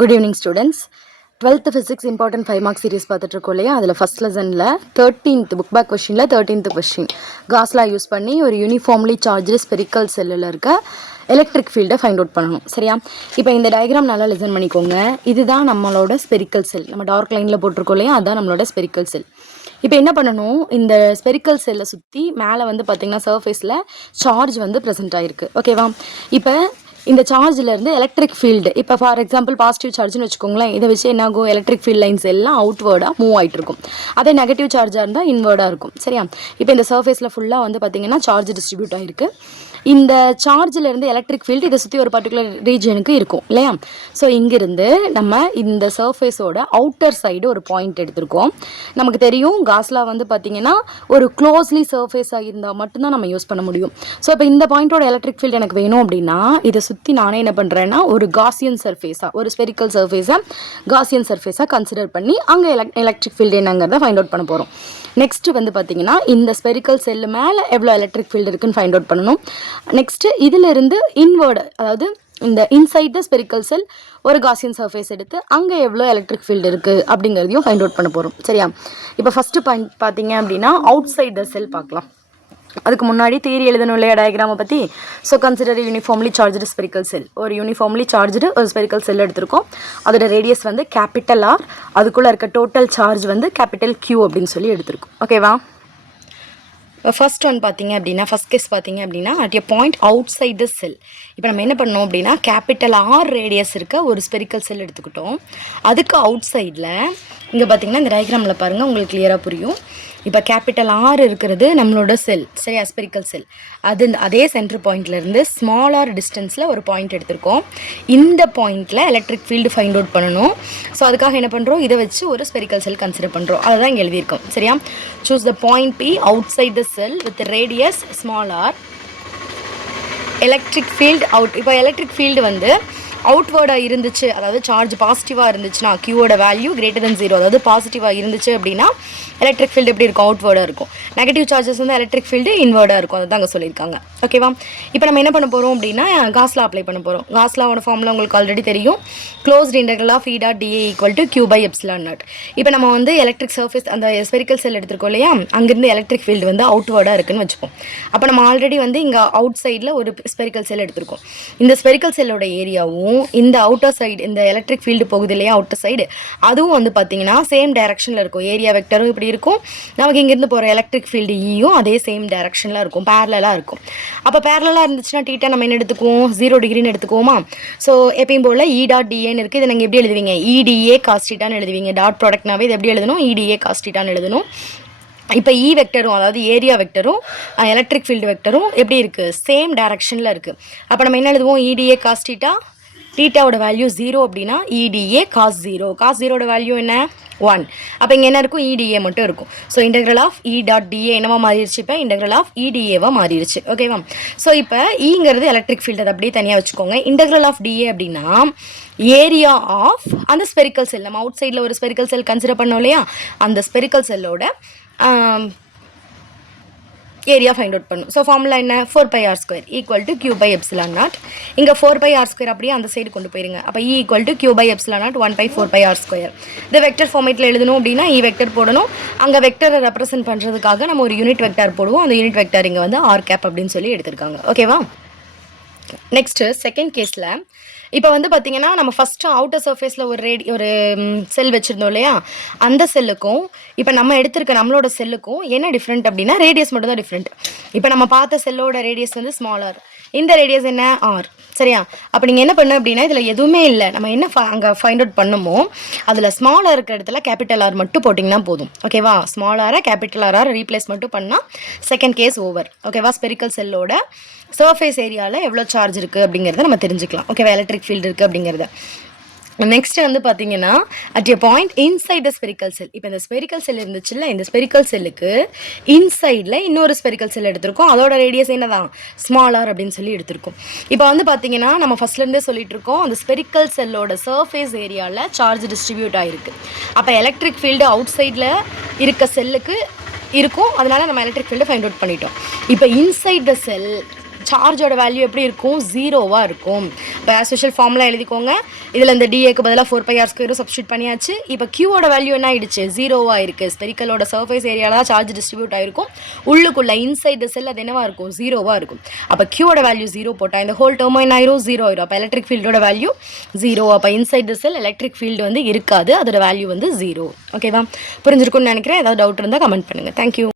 Good evening, students. 12th physics important 5 mark series பார்த்துட்டு இருக்கோம் இல்லையா? அதில் ஃபர்ஸ்ட் லெசனில் 13th புக் பேக் கொஷினில் 13th கொஷின் காஸ்லா யூஸ் பண்ணி ஒரு யூனிஃபார்ம்லி சார்ஜ் ஸ்பெரிக்கல் செல்லில் இருக்க எலக்ட்ரிக் ஃபீல்டை ஃபைண்ட் அவுட் பண்ணணும். சரியா? இப்போ இந்த டயக்ராம் நல்லா லிசன் பண்ணிக்கோங்க. இதுதான் நம்மளோட ஸ்பெரிக்கல் செல். நம்ம டார்க் லைனில் போட்டிருக்கோம் இல்லையா? அதுதான் நம்மளோட ஸ்பெரிக்கல் செல். இப்போ என்ன பண்ணணும், இந்த ஸ்பெரிக்கல் செல்லை சுற்றி மேலே வந்து பார்த்திங்கன்னா சர்ஃபேஸில் சார்ஜ் வந்து ப்ரெசென்ட் ஆகிருக்கு. ஓகேவா? இப்போ இந்த சார்ஜிலேருந்து எலக்ட்ரிக் ஃபீல்டு, இப்போ ஃபார் எக்ஸாம்பிள் பாசிட்டிவ் சார்ஜ்னு வச்சுக்கோங்களேன். இதை வச்சு என்ன ஆகும், எலக்ட்ரிக் ஃபீல்ட் லைன்ஸ் எல்லாம் அவுட்வேர்டாக மூவ் ஆகிட்டு இருக்கும். அதே நெகட்டிவ் சார்ஜாக இருந்தால் இன்வேர்டாக இருக்கும். சரியா? இப்போ இந்த சர்ஃபேஸில் ஃபுல்லாக வந்து பார்த்திங்கன்னா சார்ஜ் டிஸ்ட்ரிபியூட் ஆகிருக்கு. இந்த சார்ஜிலேருந்து எலக்ட்ரிக் ஃபீல்டு இதை சுற்றி ஒரு பர்டிகுலர் ரீஜனுக்கு இருக்கும் இல்லையா? ஸோ இங்கிருந்து நம்ம இந்த சர்ஃபேஸோட அவுட்டர் சைடு ஒரு பாயிண்ட் எடுத்திருக்கோம். நமக்கு தெரியும் காஸ்லா வந்து பார்த்திங்கன்னா ஒரு க்ளோஸ்லி சர்ஃபேஸாக இருந்தால் மட்டும்தான் நம்ம யூஸ் பண்ண முடியும். ஸோ இப்போ இந்த பாயிண்டோட எலக்ட்ரிக் ஃபீல்டு எனக்கு வேணும் அப்படின்னா இதை சுற்றி நானே என்ன பண்ணுறேன்னா ஒரு காசியன் சர்ஃபேஸாக, ஒரு ஸ்பெரிக்கல் சர்ஃபேஸாக காசியன் சர்ஃபேஸாக கன்சிடர் பண்ணி அங்கே எலக்ட்ரிக் ஃபீல்டு என்னங்கிறத ஃபைண்ட் அவுட் பண்ண போகிறோம். நெக்ஸ்ட் வந்து பார்த்திங்கன்னா இந்த ஸ்பெரிக்கல் செல்லு மேலே எவ்வளோ எலக்ட்ரிக் ஃபீல்டு இருக்குன்னு ஃபைண்ட் அவுட் பண்ணணும். நெக்ஸ்ட்டு இதிலிருந்து இன்வேர்டு, அதாவது இந்த இன்சைட் த ஸ்பெரிக்கல் செல் ஒரு காசியன் சர்ஃபேஸ் எடுத்து அங்கே எவ்வளோ எலக்ட்ரிக் ஃபீல்டு இருக்குது அப்படிங்கிறதையும் ஃபைண்ட் அவுட் பண்ண போகிறோம். சரியா? இப்போ ஃபஸ்ட்டு பாயிண்ட் பார்த்தீங்க அப்படின்னா அவுட் சைட் த செல் பார்க்கலாம். அதுக்கு முன்னாடி தியரி எழுதணும் இல்லையா டயக்ராமை பற்றி. So consider uniformly charged spherical shell. ஒரு யூனிஃபார்ம்லி சார்ஜ்டு ஒரு ஸ்பெரிக்கல் செல் எடுத்திருக்கோம். அதோட ரேடியஸ் வந்து கேபிட்டல் ஆர், அதுக்குள்ளே இருக்க டோட்டல் சார்ஜ் வந்து கேபிட்டல் கியூ அப்படின்னு சொல்லி எடுத்திருக்கோம். ஓகேவா? ஃபர்ஸ்ட் ஒன் பார்த்தீங்க அப்படின்னா, ஃபஸ்ட் கேஸ் பார்த்தீங்க அப்படின்னா at a point outside the shell. இப்போ நம்ம என்ன பண்ணோம் அப்படின்னா கேபிட்டல் ஆர் ரேடியஸ் இருக்க ஒரு ஸ்பெரிக்கல் செல் எடுத்துக்கிட்டோம். அதுக்கு அவுட் சைடில் இங்கே பார்த்தீங்கன்னா இந்த டயக்ராமில் பாருங்கள், உங்களுக்கு கிளியராக புரியும். இப்போ கேபிட்டல் ஆர் இருக்கிறது நம்மளோட செல், சரியா? ஸ்பெரிக்கல் செல். அதே சென்டர் பாயிண்ட்லேருந்து ஸ்மாலார் டிஸ்டன்ஸில் ஒரு பாயிண்ட் எடுத்திருக்கோம். இந்த பாயிண்டில் எலக்ட்ரிக் ஃபீல்டு ஃபைண்ட் அவுட் பண்ணணும். ஸோ அதுக்காக என்ன பண்ணுறோம், இதை வச்சு ஒரு ஸ்பெரிக்கல் செல் கன்சிடர் பண்ணுறோம். அதை தான் இங்கே எழுதியிருக்கோம். சரியா? Choose the point P outside the shell with radius small r, electric field out. இப்போ எலக்ட்ரிக் ஃபீல்டு வந்து அவுட்வேர்டாக இருந்துச்சு, அதாவது சார்ஜ் பாசிட்டிவாக இருந்துச்சுன்னா கியூவோட வேல்யூ கிரேட்டர் தென் 0, அதாவது பாசிட்டிவாக இருந்துச்சு அப்படின்னா எலக்ட்ரிக் ஃபீல்டு எப்படி இருக்கும், அவுட்வேர்டாக இருக்கும். நெகட்டிவ் சார்ஜஸ் வந்து எலக்ட்ரிக் ஃபீல்டு இன்வேர்டாக இருக்கும். அதை தான் அங்கே சொல்லியிருக்காங்க. ஓகேவா? இப்போ நம்ம என்ன பண்ண போகிறோம் அப்படின்னா காஸ்லா அப்ளை பண்ண போகிறோம். காஸ்லாவோட ஃபார்முலா உங்களுக்கு ஆல்ரெடி தெரியும். Closed integral of E dot dA equal to Q by epsilon naught. இப்போ நம்ம வந்து எலக்ட்ரிக் சர்ஃபேஸ் அந்த ஸ்பெரிக்கல் செல் எடுத்துருக்கோம் இல்லையா, அங்கேருந்து எலக்ட்ரிக் ஃபீல்டு வந்து அவுட்வேர்டாக இருக்குன்னு வச்சுப்போம். அப்போ நம்ம ஆல்ரெடி வந்து இங்கே அவுட் சைடில் ஒரு ஸ்பெரிக்கல் செல் எடுத்திருக்கோம். இந்த ஸ்பெரிக்கல் செல்லோட ஏரியாவும் இந்த அவுட்டர் சைடு, இந்த எலக்ட்ரிக் ஃபீல்டு போகுது இல்லையா அவுட்டர் சைடு, அதுவும் வந்து பார்த்தீங்கன்னா சேம் டைரக்ஷனில் இருக்கும். ஏரியா வெக்டரும் இப்படி இருக்கும். நமக்கு இங்கேருந்து போகிற எலக்ட்ரிக் ஃபீல்டு ஈயும் அதே சேம் டைரக்ஷனில் இருக்கும், பேரலாக இருக்கும். அப்போ பேரலாக இருந்துச்சுன்னா டீட்டா நம்ம என்ன எடுத்துக்குவோம், 0 டிகிரின்னு எடுத்துக்குவோமா? ஸோ எப்பயும் போல் E டாட் dAன்னு இருக்குது. இதை நீங்கள் எப்படி எழுதுவீங்க, EDA காஸ்டிட்டான்னு எழுதுவீங்க. டாட் ப்ராடக்ட்னாவே இது எப்படி எழுதணும், EDA காஸ்டிட்டான்னு எழுதணும். இப்போ E வெக்டரும், அதாவது ஏரியா வெக்டரும் எலக்ட்ரிக் ஃபீல்டு வெக்டரும் எப்படி இருக்குது, சேம் டைரக்ஷனில் இருக்குது. அப்போ நம்ம என்ன எழுதுவோம், EDA காஸ்டிட்டா, டீட்டாவோட வேல்யூ 0 அப்படின்னா EDA காஸ் 0. காஸ் 0ஓட வேல்யூ என்ன, 1. அப்போ இங்கே என்ன இருக்கும், EDA மட்டும் இருக்கும். So integral of E dot dA என்னவா மாறிடுச்சு, இப்போ இன்டெக்ரல் ஆஃப் EDAவாக மாறிடுச்சு. ஓகேவா? ஸோ இப்போ ஈங்கிறது எலக்ட்ரிக் ஃபீல்டு, அதை அப்படியே தனியாக வச்சுக்கோங்க. இன்டெக்ரல் ஆஃப் dA அப்படின்னா ஏரியா ஆஃப் அந்த ஸ்பெரிக்கல் செல். நம்ம அவுட் சைடில் ஒரு ஸ்பெரிக்கல் செல் கன்சிடர் பண்ணோம் இல்லையா, அந்த ஸ்பெரிக்கல் செல்லோட ஏரியா ஃபைண்ட் அவுட் பண்ணும். ஸோ ஃபார்முலா என்ன, 4πr² equal to Q by epsilon naught. இங்கே 4πr² அப்படியே அந்த சைடு கொண்டு போயிருங்க. அப்போ E equal to Q by epsilon naught 1/4πr². இந்த வெக்டர் ஃபார்மேட்டில் எழுதணும் அப்படின்னா E வெக்டர் போடணும். அங்கே வெக்டரை ரெப்ரசென்ட் பண்ணுறதுக்காக நம்ம ஒரு யூனிட் வெக்டர் போடுவோம். அந்த யூனிட் வெக்டர் இங்கே வந்து R கேப் அப்படின்னு சொல்லி எடுத்திருக்காங்க. ஓகேவா? நெக்ஸ்ட்டு செகண்ட் கேஸில் இப்போ வந்து பார்த்திங்கன்னா நம்ம ஃபஸ்ட்டு அவுட்டர் சர்ஃபேஸில் ஒரு செல் வச்சுருந்தோம் இல்லையா, அந்த செல்லுக்கும் இப்போ நம்ம எடுத்திருக்க நம்மளோட செல்லுக்கும் என்ன டிஃப்ரெண்ட் அப்படின்னா ரேடியஸ் மட்டும் தான் டிஃப்ரெண்ட். இப்போ நம்ம பார்த்த செல்லோட ரேடியஸ் வந்து ஸ்மாலர், இந்த ரேடியஸ் என்ன, ஆர். சரியா? அப்போ நீங்கள் என்ன பண்ண அப்படின்னா இதில் எதுவுமே இல்லை, நம்ம என்ன அங்கே ஃபைண்ட் அவுட் பண்ணுமோ அதில் ஸ்மாலாக இருக்கிற இடத்துல கேபிட்டல் ஆர் மட்டும் போட்டிங்கன்னா போதும். ஓகேவா? ஸ்மாலாரை கேபிட்டல் ஆர் ரீப்ளேஸ் மட்டும் பண்ணால் செகண்ட் கேஸ் ஓவர். ஓகேவா? ஸ்பெரிக்கல் செல்லோட சர்ஃபேஸ் ஏரியாவில் எவ்வளோ சார்ஜ் இருக்குது அப்படிங்கிறத நம்ம தெரிஞ்சுக்கலாம். ஓகேவா? எலக்ட்ரிக் ஃபீல்டு இருக்குது அப்படிங்கிறத. நெக்ஸ்ட் வந்து பார்த்தீங்கன்னா at a point inside the spherical shell. இப்போ இந்த ஸ்பெரிக்கல் செல் இருந்துச்சுல்ல, இந்த ஸ்பெரிக்கல் செல்லுக்கு இன்சைடில் இன்னொரு ஸ்பெரிக்கல் செல் எடுத்திருக்கோம். அதோட ரேடியஸ் என்ன தான், ஸ்மாலார் அப்படின்னு சொல்லி எடுத்திருக்கோம். இப்போ வந்து பார்த்தீங்கன்னா நம்ம ஃபஸ்ட்லேருந்தே சொல்லிட்டு இருக்கோம், அந்த ஸ்பெரிக்கல் செல்லோட சர்ஃபேஸ் ஏரியாவில் சார்ஜ் டிஸ்ட்ரிபியூட் ஆகிருக்கு. அப்போ எலக்ட்ரிக் ஃபீல்டு அவுட் சைடில் இருக்க செல்லுக்கு இருக்கும். அதனால நம்ம எலக்ட்ரிக் ஃபீல்டு ஃபைண்ட் அவுட் பண்ணிட்டோம். இப்போ இன்சைட் த செல் சார்ஜோட வேல்யூ எப்படி இருக்கும், ஜீரோவாக இருக்கும். இப்போ ஆஸ் யூஷுவல் ஃபார்முலா எழுதிக்கோங்க. இதில் இந்த டிஏக்கு பதிலாக 4πr² சப்ஸ்டியூட் பண்ணியாச்சு. இப்போ கியூவோட வேல்யூ என்ன ஆயிடுச்சு, ஜீரோவாக இருக்குது. ஸ்பெரிக்கலோட சர்ஃபேஸ் ஏரியாவில் தான் சார்ஜ் டிஸ்ட்ரிபியூட் ஆகிருக்கும். உள்ளுக்குள்ளே இன்சைட் த செல் அது என்னவாக இருக்கும், ஜீரோவாக இருக்கும். அப்போ கியூவோட வேல்யூ ஜீரோ போட்டால் இந்த ஹோல் டேர்மும் என்ன ஆயிரும், ஜீரோ ஆயிரும். அப்போ எலக்ட்ரிக் ஃபீல்டோட வேல்யூ ஜீரோ. அப்போ inside the sell electric field வந்து இருக்காது, அதோட வேல்யூ வந்து ஜீரோ. ஓகேவா, புரிஞ்சிருக்கும்னு நினைக்கிறேன். ஏதாவது டவுட் இருந்தால் கமெண்ட் பண்ணுங்கள். தேங்க்யூ.